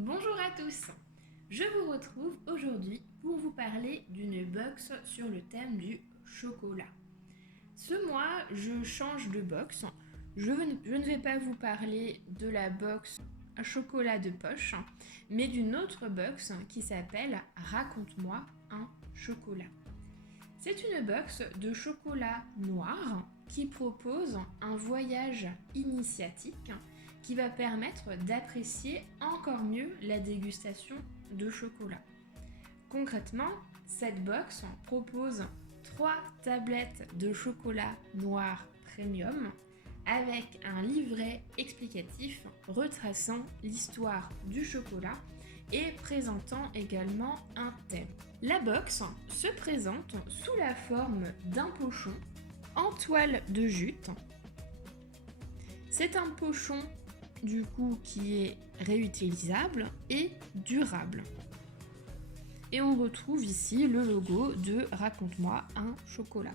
Bonjour à tous, je vous retrouve aujourd'hui pour vous parler d'une box sur le thème du chocolat. Ce mois, je change de box. Je ne vais pas vous parler de la box à chocolat de poche, mais d'une autre box qui s'appelle Raconte-moi un chocolat. C'est une box de chocolat noir qui propose un voyage initiatique qui va permettre d'apprécier encore mieux la dégustation de chocolat. Concrètement, cette box propose 3 tablettes de chocolat noir premium avec un livret explicatif retraçant l'histoire du chocolat et présentant également un thème. La box se présente sous la forme d'un pochon en toile de jute. C'est un pochon du coup qui est réutilisable et durable. Et on retrouve ici le logo de Raconte-moi un chocolat.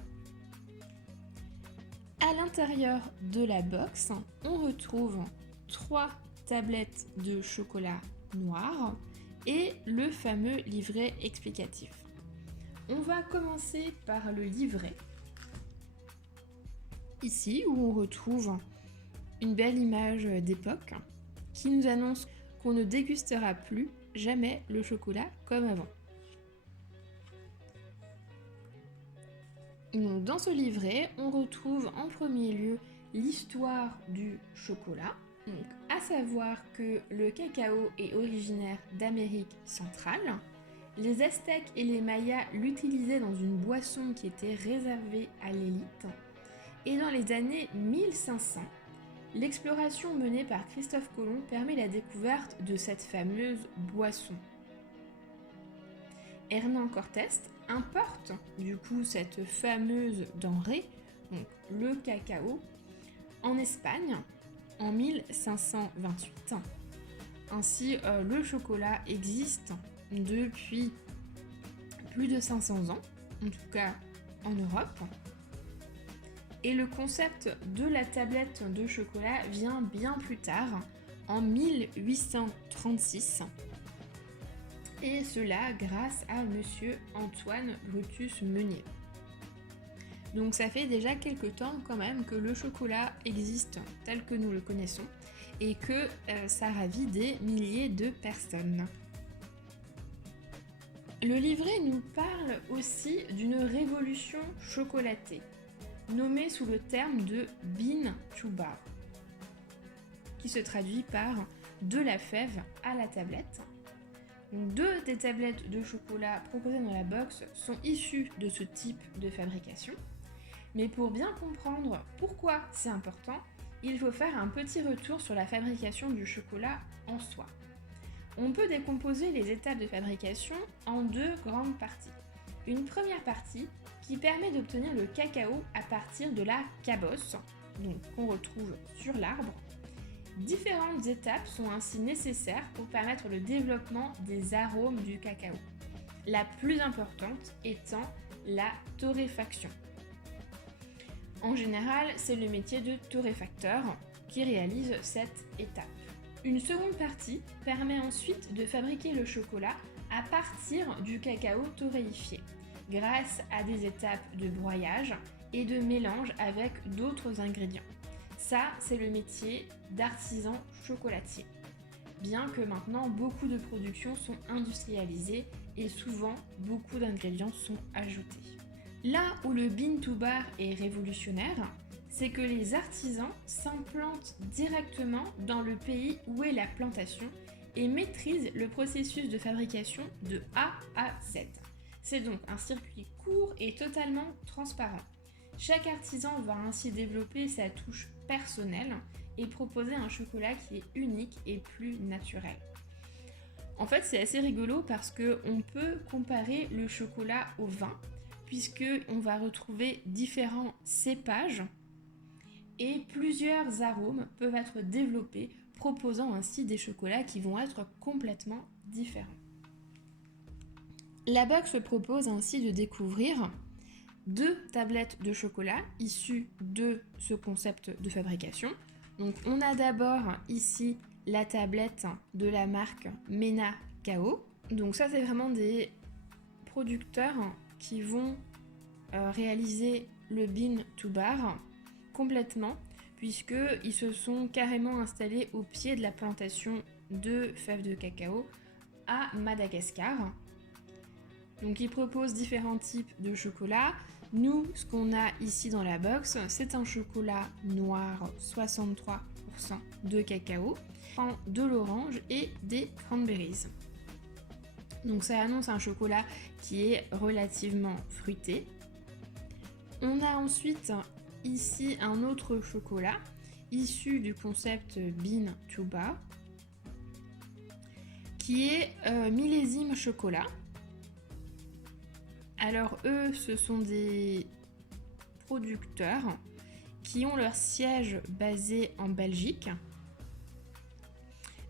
À l'intérieur de la box, on retrouve 3 tablettes de chocolat noir et le fameux livret explicatif. On va commencer par le livret. Ici où on retrouve une belle image d'époque qui nous annonce qu'on ne dégustera plus jamais le chocolat comme avant. Donc, dans ce livret, on retrouve en premier lieu l'histoire du chocolat, donc, à savoir que le cacao est originaire d'Amérique centrale. Les Aztèques et les Mayas l'utilisaient dans une boisson qui était réservée à l'élite. Et dans les années 1500, l'exploration menée par Christophe Colomb permet la découverte de cette fameuse boisson. Hernán Cortés importe du coup cette fameuse denrée, donc le cacao, en Espagne en 1528. Ainsi, le chocolat existe depuis plus de 500 ans, en tout cas en Europe. Et le concept de la tablette de chocolat vient bien plus tard, en 1836. Et cela grâce à monsieur Antoine Brutus Meunier. Donc ça fait déjà quelques temps quand même que le chocolat existe tel que nous le connaissons et que ça ravit des milliers de personnes. Le livret nous parle aussi d'une révolution chocolatée, nommée sous le terme de bean to bar, qui se traduit par de la fève à la tablette. 2 des tablettes de chocolat proposées dans la box sont issues de ce type de fabrication. Mais pour bien comprendre pourquoi c'est important, il faut faire un petit retour sur la fabrication du chocolat en soi. On peut décomposer les étapes de fabrication en 2 grandes parties. Une première partie qui permet d'obtenir le cacao à partir de la cabosse, donc qu'on retrouve sur l'arbre. Différentes étapes sont ainsi nécessaires pour permettre le développement des arômes du cacao. La plus importante étant la torréfaction. En général, c'est le métier de torréfacteur qui réalise cette étape. Une seconde partie permet ensuite de fabriquer le chocolat à partir du cacao torréfié, grâce à des étapes de broyage et de mélange avec d'autres ingrédients. Ça, c'est le métier d'artisan chocolatier. Bien que maintenant, beaucoup de productions sont industrialisées et souvent, beaucoup d'ingrédients sont ajoutés. Là où le bean to bar est révolutionnaire, c'est que les artisans s'implantent directement dans le pays où est la plantation et maîtrisent le processus de fabrication de A à Z. C'est donc un circuit court et totalement transparent. Chaque artisan va ainsi développer sa touche personnelle et proposer un chocolat qui est unique et plus naturel. En fait, c'est assez rigolo parce qu'on peut comparer le chocolat au vin, puisqu'on va retrouver différents cépages et plusieurs arômes peuvent être développés, proposant ainsi des chocolats qui vont être complètement différents. La box propose ainsi de découvrir 2 tablettes de chocolat issues de ce concept de fabrication. Donc on a d'abord ici la tablette de la marque Mena Kao. Donc ça, c'est vraiment des producteurs qui vont réaliser le bean to bar complètement, puisqu'ils se sont carrément installés au pied de la plantation de fèves de cacao à Madagascar. Donc ils proposent différents types de chocolat. Nous, ce qu'on a ici dans la box, c'est un chocolat noir 63% de cacao, de l'orange et des cranberries. Donc ça annonce un chocolat qui est relativement fruité. On a ensuite ici un autre chocolat issu du concept Bean to Bar qui est millésime chocolat. Alors eux, ce sont des producteurs qui ont leur siège basé en Belgique,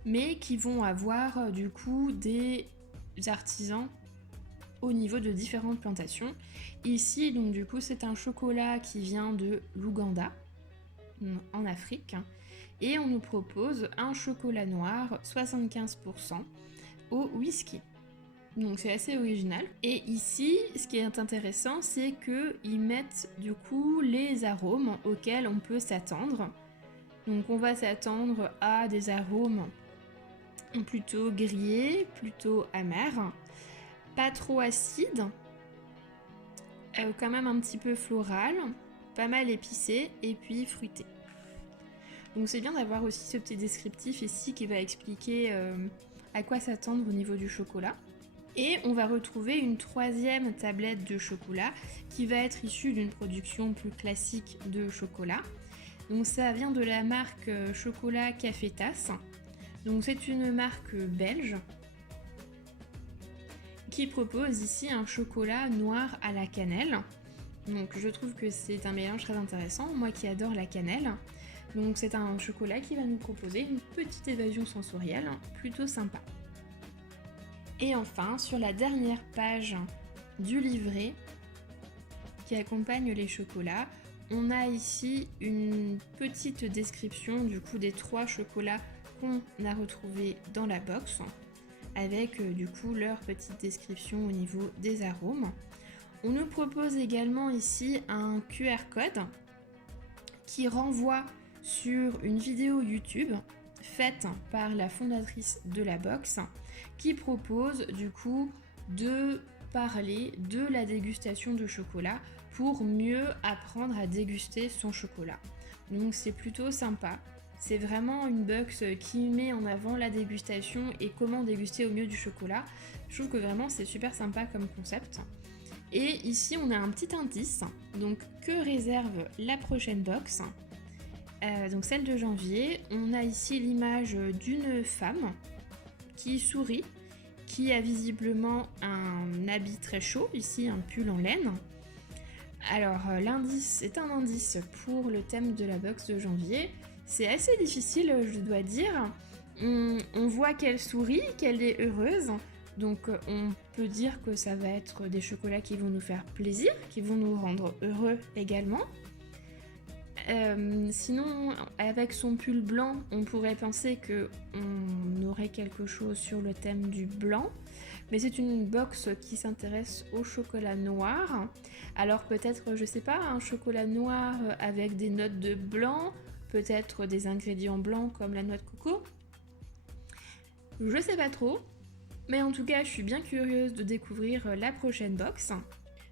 mais qui vont avoir du coup des artisans au niveau de différentes plantations. Ici, donc du coup, c'est un chocolat qui vient de l'Ouganda, en Afrique, et on nous propose un chocolat noir 75% au whisky. Donc c'est assez original. Et ici, ce qui est intéressant, c'est qu'ils mettent du coup les arômes auxquels on peut s'attendre. Donc on va s'attendre à des arômes plutôt grillés, plutôt amers, pas trop acides, quand même un petit peu floral, pas mal épicé et puis fruité. Donc c'est bien d'avoir aussi ce petit descriptif ici qui va expliquer à quoi s'attendre au niveau du chocolat. Et on va retrouver une troisième tablette de chocolat qui va être issue d'une production plus classique de chocolat. Donc ça vient de la marque Chocolat Café Tasse. Donc c'est une marque belge qui propose ici un chocolat noir à la cannelle. Donc je trouve que c'est un mélange très intéressant, moi qui adore la cannelle. Donc c'est un chocolat qui va nous proposer une petite évasion sensorielle plutôt sympa. Et enfin, sur la dernière page du livret qui accompagne les chocolats, on a ici une petite description du coup des 3 chocolats qu'on a retrouvés dans la box, avec du coup leur petite description au niveau des arômes. On nous propose également ici un QR code qui renvoie sur une vidéo YouTube faite par la fondatrice de la box qui propose du coup de parler de la dégustation de chocolat pour mieux apprendre à déguster son chocolat. Donc c'est plutôt sympa. C'est vraiment une box qui met en avant la dégustation et comment déguster au mieux du chocolat. Je trouve que vraiment c'est super sympa comme concept. Et ici on a un petit indice, donc que réserve la prochaine box, donc celle de janvier. On a ici l'image d'une femme qui sourit, qui a visiblement un habit très chaud, ici un pull en laine. Alors l'indice est un indice pour le thème de la box de janvier. C'est assez difficile, je dois dire. On voit qu'elle sourit, qu'elle est heureuse. Donc on peut dire que ça va être des chocolats qui vont nous faire plaisir, qui vont nous rendre heureux également. Sinon, avec son pull blanc, on pourrait penser qu'on aurait quelque chose sur le thème du blanc. Mais c'est une box qui s'intéresse au chocolat noir. Alors peut-être, je sais pas, un chocolat noir avec des notes de blanc, peut-être des ingrédients blancs comme la noix de coco. Je sais pas trop. Mais en tout cas, je suis bien curieuse de découvrir la prochaine box.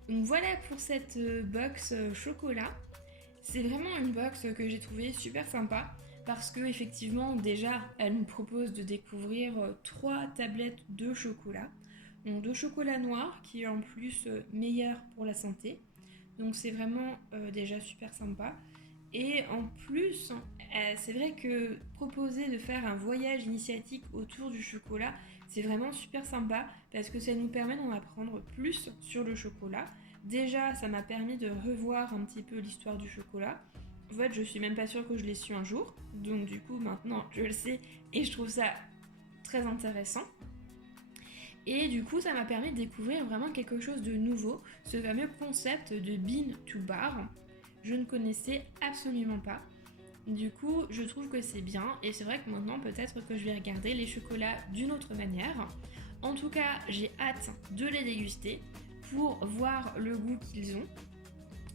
Donc voilà pour cette box chocolat. C'est vraiment une box que j'ai trouvée super sympa parce que effectivement déjà elle nous propose de découvrir 3 tablettes de chocolat. Donc de chocolat noir qui est en plus meilleur pour la santé. Donc c'est vraiment déjà super sympa. Et en plus, c'est vrai que proposer de faire un voyage initiatique autour du chocolat, c'est vraiment super sympa parce que ça nous permet d'en apprendre plus sur le chocolat. Déjà, ça m'a permis de revoir un petit peu l'histoire du chocolat. En fait, je suis même pas sûre que je l'ai su un jour. Donc du coup, maintenant, je le sais et je trouve ça très intéressant. Et du coup, ça m'a permis de découvrir vraiment quelque chose de nouveau, ce fameux concept de bean to bar. Je ne connaissais absolument pas. Du coup, je trouve que c'est bien et c'est vrai que maintenant peut-être que je vais regarder les chocolats d'une autre manière. En tout cas, j'ai hâte de les déguster pour voir le goût qu'ils ont.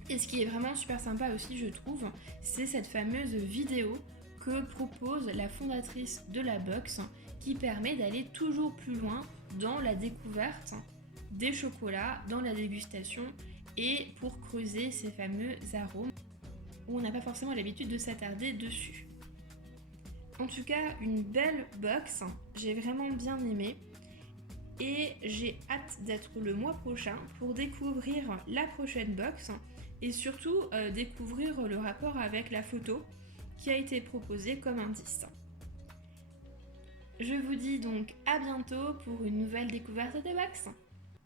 Et ce qui est vraiment super sympa aussi, je trouve, c'est cette fameuse vidéo que propose la fondatrice de la box qui permet d'aller toujours plus loin dans la découverte des chocolats, dans la dégustation et pour creuser ces fameux arômes où on n'a pas forcément l'habitude de s'attarder dessus. En tout cas, une belle box, j'ai vraiment bien aimé et j'ai hâte d'être le mois prochain pour découvrir la prochaine box et surtout découvrir le rapport avec la photo qui a été proposée comme indice. Je vous dis donc à bientôt pour une nouvelle découverte de box.